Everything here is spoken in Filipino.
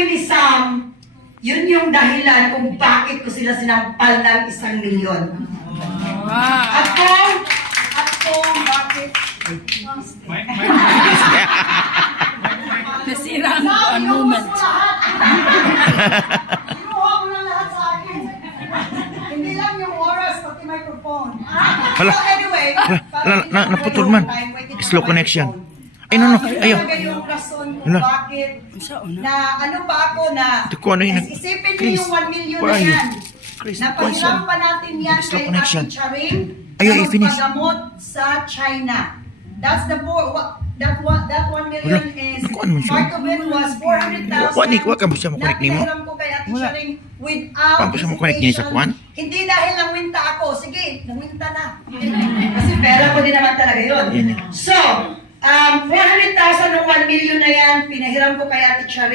sabi ni Sam, yun yung dahilan kung bakit ko sila sinampal ng 1 milyon. Ako, bakit? Nasira ang moment. Kinuha mo na lahat sa akin. Hindi lang yung oras, pati microphone. Hala. So anyway, Naputol man. Slow connection. Ay, no. Ayaw. Yung rason kung Hala. bakit na ano pa ako na Ito ko ano yun. isipin niyo Chris, yung 1 million where na are you? yan. Chris, Napahiram pa natin yan Slow kay connection. Ate Charing Ayaw, na i-finish. magpagamot sa China. That's the that 1 million is Nakuha naman siya. part of it was 400,000. Wa ka ba siya makonek nimo? Na ko kay Ate Wala. Charing without Paano siya makonek niya sa kuwan? Hindi dahil nangwinta ako. Sige, nangwinta na. Kasi pera ko din naman talaga yun. Yan. So, 400,000 ng 1 million na yan, pinahiram ko kay Ate Charing.